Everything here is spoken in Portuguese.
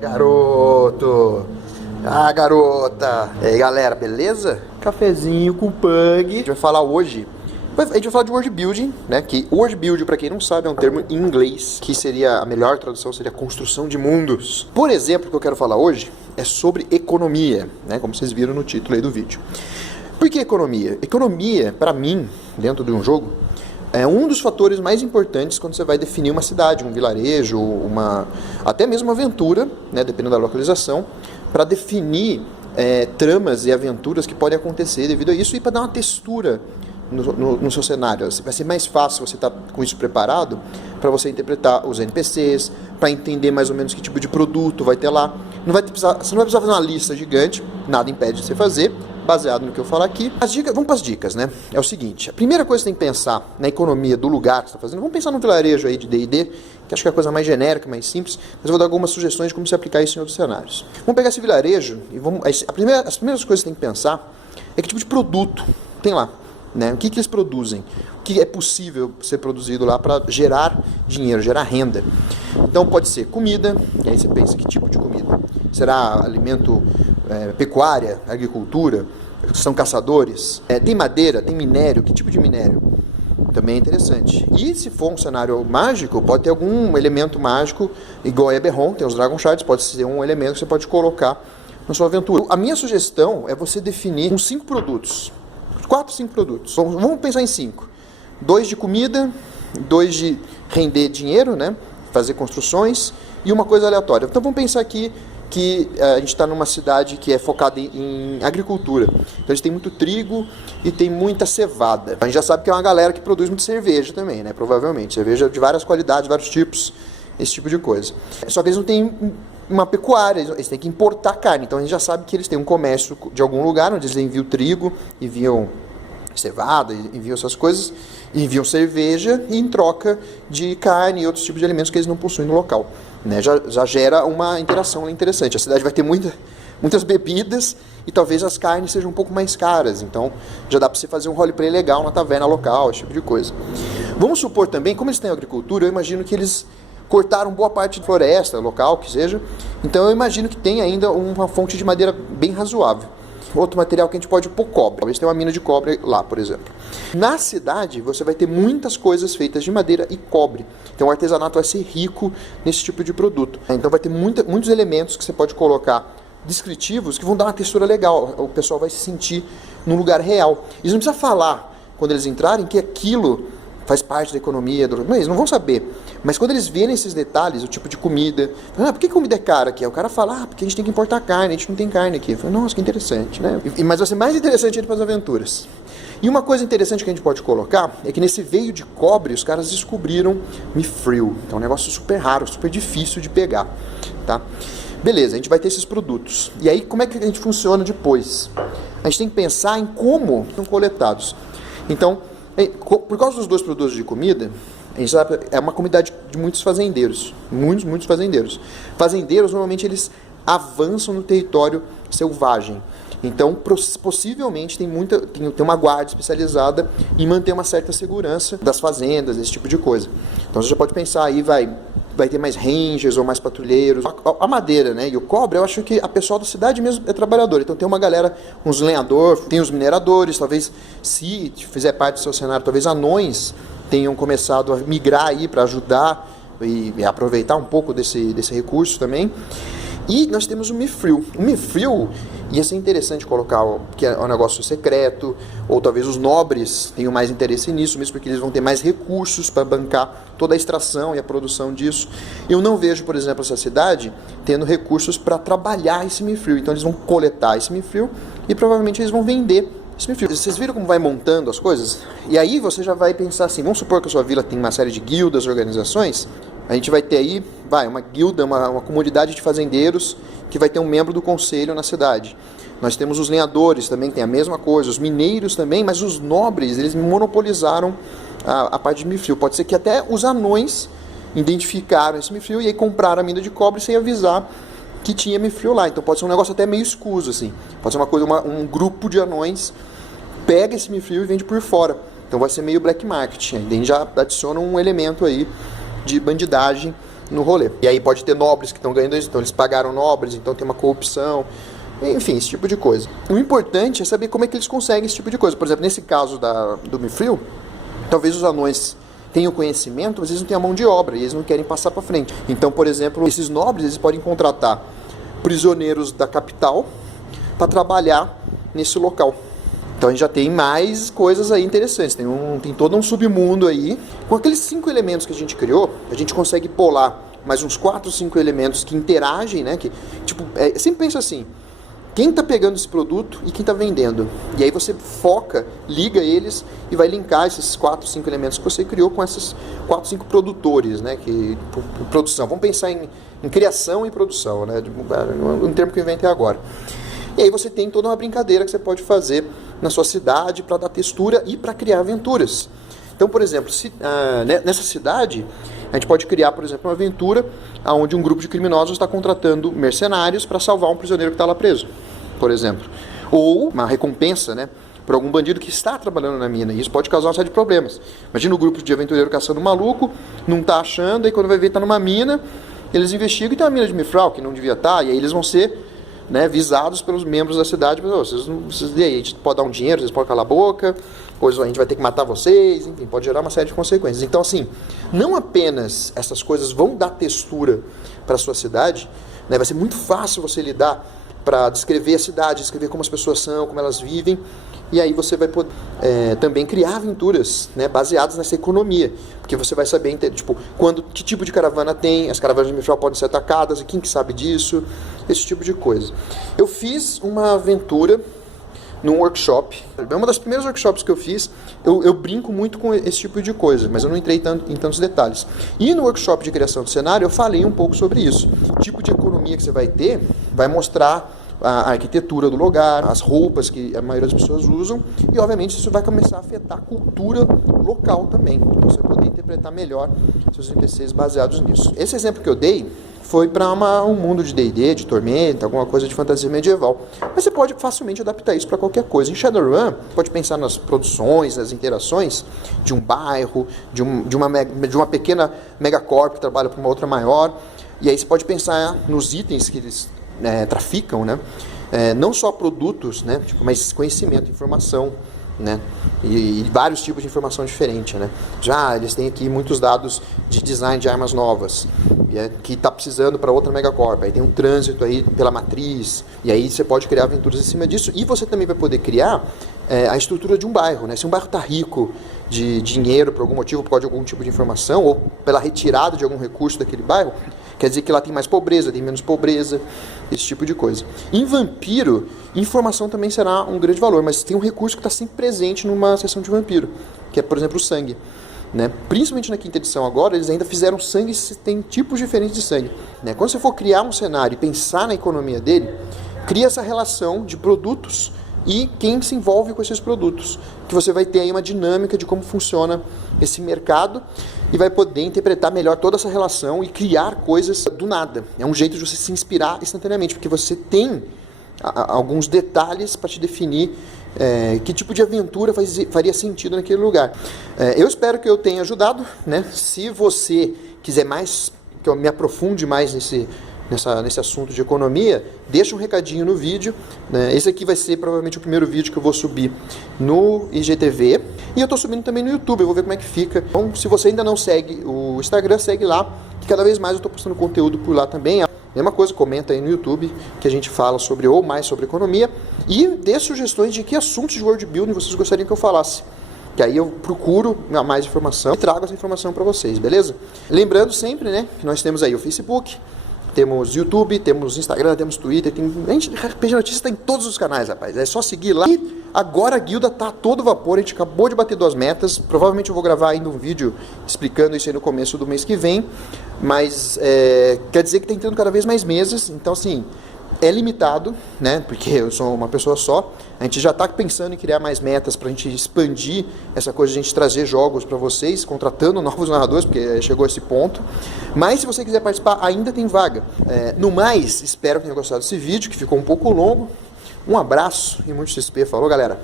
Garoto! Ah, garota! E aí, galera, beleza? Cafezinho com pug. A gente vai falar hoje... A gente vai falar de World Building, né? Que World Building, pra quem não sabe, é um termo em inglês, que seria, a melhor tradução seria construção de mundos. Por exemplo, o que eu quero falar hoje é sobre economia, né? Como vocês viram no título aí do vídeo. Por que economia? Economia, pra mim, dentro de um jogo, é um dos fatores mais importantes quando você vai definir uma cidade, um vilarejo, até mesmo uma aventura, né? Dependendo da localização, para definir tramas e aventuras que podem acontecer devido a isso e para dar uma textura no seu cenário. Vai ser mais fácil você estar com isso preparado para você interpretar os NPCs, para entender mais ou menos que tipo de produto vai ter lá. Você não vai precisar fazer uma lista gigante, nada impede de você fazer, baseado no que eu falo aqui. Vamos para as dicas, né? É o seguinte, a primeira coisa que você tem que pensar na economia do lugar que você está fazendo, vamos pensar no vilarejo aí de D&D, que acho que é a coisa mais genérica, mais simples, mas eu vou dar algumas sugestões de como você aplicar isso em outros cenários. Vamos pegar esse vilarejo e as primeiras coisas que você tem que pensar é que tipo de produto tem lá. Né? O que eles produzem? O que é possível ser produzido lá para gerar dinheiro, gerar renda? Então pode ser comida, e aí você pensa que tipo de comida? Será alimento, pecuária, agricultura? São caçadores? Tem madeira? Tem minério? Que tipo de minério? Também é interessante. E se for um cenário mágico, pode ter algum elemento mágico, igual a Eberron, tem os Dragon Shards, pode ser um elemento que você pode colocar na sua aventura. A minha sugestão é você definir uns 5 produtos. 4, 5 produtos. Vamos pensar em 5. 2 de comida, 2 de render dinheiro, né? Fazer construções e uma coisa aleatória. Então vamos pensar aqui que a gente está numa cidade que é focada em agricultura. Então eles têm muito trigo e tem muita cevada. A gente já sabe que é uma galera que produz muito cerveja também, né? Provavelmente. Cerveja de várias qualidades, vários tipos, esse tipo de coisa. Só que eles não têm uma pecuária, eles têm que importar carne. Então a gente já sabe que eles têm um comércio de algum lugar onde eles enviam trigo, enviam cevada, enviam essas coisas, enviam cerveja e em troca de carne e outros tipos de alimentos que eles não possuem no local. Né? Já gera uma interação interessante. A cidade vai ter muitas bebidas e talvez as carnes sejam um pouco mais caras. Então já dá para você fazer um roleplay legal na taverna local, esse tipo de coisa. Vamos supor também, como eles têm agricultura, eu imagino que eles cortaram boa parte de floresta local, que seja. Então eu imagino que tem ainda uma fonte de madeira bem razoável. Outro material que a gente pode pôr cobre. Talvez tenha uma mina de cobre lá, por exemplo. Na cidade, você vai ter muitas coisas feitas de madeira e cobre. Então o artesanato vai ser rico nesse tipo de produto. Então vai ter muitos elementos que você pode colocar descritivos que vão dar uma textura legal. O pessoal vai se sentir num lugar real. Eles não precisam falar, quando eles entrarem, que aquilo faz parte da economia, eles não vão saber. Mas quando eles verem esses detalhes, o tipo de comida, por que comida é cara aqui? O cara fala, porque a gente tem que importar carne, a gente não tem carne aqui. Eu falo, nossa, que interessante, né? Mas vai ser mais interessante ainda para as aventuras. E uma coisa interessante que a gente pode colocar é que nesse veio de cobre, os caras descobriram mithril. É um negócio super raro, super difícil de pegar, tá? Beleza, a gente vai ter esses produtos. E aí, como é que a gente funciona depois? A gente tem que pensar em como são coletados. Então, por causa dos 2 produtos de comida, a gente sabe, é uma comunidade de muitos fazendeiros. Muitos fazendeiros. Fazendeiros, normalmente, eles avançam no território selvagem. Então, possivelmente, tem uma guarda especializada em manter uma certa segurança das fazendas, esse tipo de coisa. Então, você já pode pensar aí, vai ter mais rangers ou mais patrulheiros. A madeira, né, e o cobre, eu acho que a pessoal da cidade mesmo é trabalhador. Então tem uma galera, uns lenhadores, tem os mineradores, talvez, se fizer parte do seu cenário, talvez anões tenham começado a migrar aí para ajudar e aproveitar um pouco desse recurso também. E nós temos o mithril. O mithril ia ser interessante colocar, que é um negócio secreto, ou talvez os nobres tenham mais interesse nisso, mesmo porque eles vão ter mais recursos para bancar toda a extração e a produção disso. Eu não vejo, por exemplo, essa cidade tendo recursos para trabalhar esse mithril. Então eles vão coletar esse mithril e provavelmente eles vão vender esse mithril. Vocês viram como vai montando as coisas? E aí você já vai pensar assim, vamos supor que a sua vila tem uma série de guildas, organizações. A gente vai ter aí, uma guilda, uma comunidade de fazendeiros que vai ter um membro do conselho na cidade. Nós temos os lenhadores também, que tem a mesma coisa, os mineiros também, mas os nobres, eles monopolizaram a parte de mithril. Pode ser que até os anões identificaram esse mithril e aí compraram a mina de cobre sem avisar que tinha mithril lá. Então pode ser um negócio até meio escuso, assim. Pode ser um grupo de anões pega esse mithril e vende por fora. Então vai ser meio black market. Aí já adiciona um elemento aí de bandidagem no rolê. E aí pode ter nobres que estão ganhando isso, então eles pagaram nobres, então tem uma corrupção, enfim, esse tipo de coisa. O importante é saber como é que eles conseguem esse tipo de coisa. Por exemplo, nesse caso do Mithril, talvez os anões tenham conhecimento, mas eles não têm a mão de obra e eles não querem passar para frente. Então, por exemplo, esses nobres, eles podem contratar prisioneiros da capital para trabalhar nesse local. Então a gente já tem mais coisas aí interessantes, tem todo um submundo aí. Com aqueles 5 elementos que a gente criou, a gente consegue pular mais uns 4, 5 elementos que interagem, né? Que, tipo, sempre pensa assim, quem está pegando esse produto e quem está vendendo. E aí você foca, liga eles e vai linkar esses 4, 5 elementos que você criou com esses 4, 5 produtores, né? Por produção. Vamos pensar em criação e produção, né? Um termo que eu inventei agora. E aí você tem toda uma brincadeira que você pode fazer na sua cidade para dar textura e para criar aventuras. Então, por exemplo, nessa cidade, a gente pode criar, por exemplo, uma aventura onde um grupo de criminosos está contratando mercenários para salvar um prisioneiro que está lá preso, por exemplo. Ou uma recompensa, né, por algum bandido que está trabalhando na mina. E isso pode causar uma série de problemas. Imagina um grupo de aventureiro caçando um maluco, não está achando, e quando vai ver está numa mina, eles investigam e tem uma mina de Mithril que não devia estar, e aí eles vão ser, né, visados pelos membros da cidade. E aí, a gente pode dar um dinheiro, vocês podem calar a boca, ou a gente vai ter que matar vocês, enfim, pode gerar uma série de consequências. Então, assim, não apenas essas coisas vão dar textura para a sua cidade, né, vai ser muito fácil você lidar para descrever a cidade, descrever como as pessoas são, como elas vivem, e aí você vai poder também criar aventuras, né, baseadas nessa economia, porque você vai saber, tipo, que tipo de caravana tem, as caravanas de Mithril podem ser atacadas, e quem que sabe disso, esse tipo de coisa. Eu fiz uma aventura num workshop, é uma das primeiras workshops que eu fiz, eu brinco muito com esse tipo de coisa, mas eu não entrei em tantos detalhes. E no workshop de criação de cenário eu falei um pouco sobre isso. O tipo de economia que você vai ter vai mostrar a arquitetura do lugar, as roupas que a maioria das pessoas usam, e obviamente isso vai começar a afetar a cultura local também. Então você vai poder interpretar melhor seus NPCs baseados nisso. Esse exemplo que eu dei foi para um mundo de D&D, de Tormenta, alguma coisa de fantasia medieval. Mas você pode facilmente adaptar isso para qualquer coisa. Em Shadowrun, pode pensar nas produções, nas interações de um bairro, de uma pequena megacorp que trabalha para uma outra maior. E aí você pode pensar nos itens que eles traficam, né? Não só produtos, né? Mas conhecimento, informação, né? E vários tipos de informação diferente, né? Já eles têm aqui muitos dados de design de armas novas, que está precisando para outra megacorp. Aí tem um trânsito aí pela matriz, e aí você pode criar aventuras em cima disso, e você também vai poder criar a estrutura de um bairro, né? Se um bairro está rico de dinheiro por algum motivo, por causa de algum tipo de informação, ou pela retirada de algum recurso daquele bairro, quer dizer que lá tem mais pobreza, tem menos pobreza, esse tipo de coisa. Em Vampiro, informação também será um grande valor, mas tem um recurso que está sempre presente numa sessão de Vampiro, que é, por exemplo, o sangue. Né? Principalmente na quinta edição agora, eles ainda fizeram sangue, tem tipos diferentes de sangue. Né? Quando você for criar um cenário e pensar na economia dele, cria essa relação de produtos e quem se envolve com esses produtos, que você vai ter aí uma dinâmica de como funciona esse mercado e vai poder interpretar melhor toda essa relação e criar coisas do nada. É um jeito de você se inspirar instantaneamente, porque você tem alguns detalhes para te definir que tipo de aventura faria sentido naquele lugar. Eu espero que eu tenha ajudado, né? Se você quiser mais, que eu me aprofunde mais nesse assunto de economia, deixa um recadinho no vídeo, né? Esse aqui vai ser provavelmente o primeiro vídeo que eu vou subir no IGTV, e eu estou subindo também no YouTube, eu vou ver como é que fica. Então, se você ainda não segue o Instagram, segue lá, que cada vez mais eu estou postando conteúdo por lá também. Mesma coisa, comenta aí no YouTube que a gente fala mais sobre economia, e dê sugestões de que assuntos de world building vocês gostariam que eu falasse. Que aí eu procuro mais informação e trago essa informação para vocês, beleza? Lembrando sempre, né, que nós temos aí o Facebook, temos YouTube, temos Instagram, temos Twitter, RPG Notícias está em todos os canais, rapaz. É só seguir lá. E agora a guilda tá a todo vapor, a gente acabou de bater 2 metas. Provavelmente eu vou gravar ainda um vídeo explicando isso aí no começo do mês que vem. Mas quer dizer que tá entrando cada vez mais mesas, então assim, é limitado, né? Porque eu sou uma pessoa só. A gente já está pensando em criar mais metas para a gente expandir essa coisa de a gente trazer jogos para vocês, contratando novos narradores, porque chegou a esse ponto. Mas se você quiser participar, ainda tem vaga. No mais, espero que tenham gostado desse vídeo, que ficou um pouco longo. Um abraço e muito XP. Falou, galera!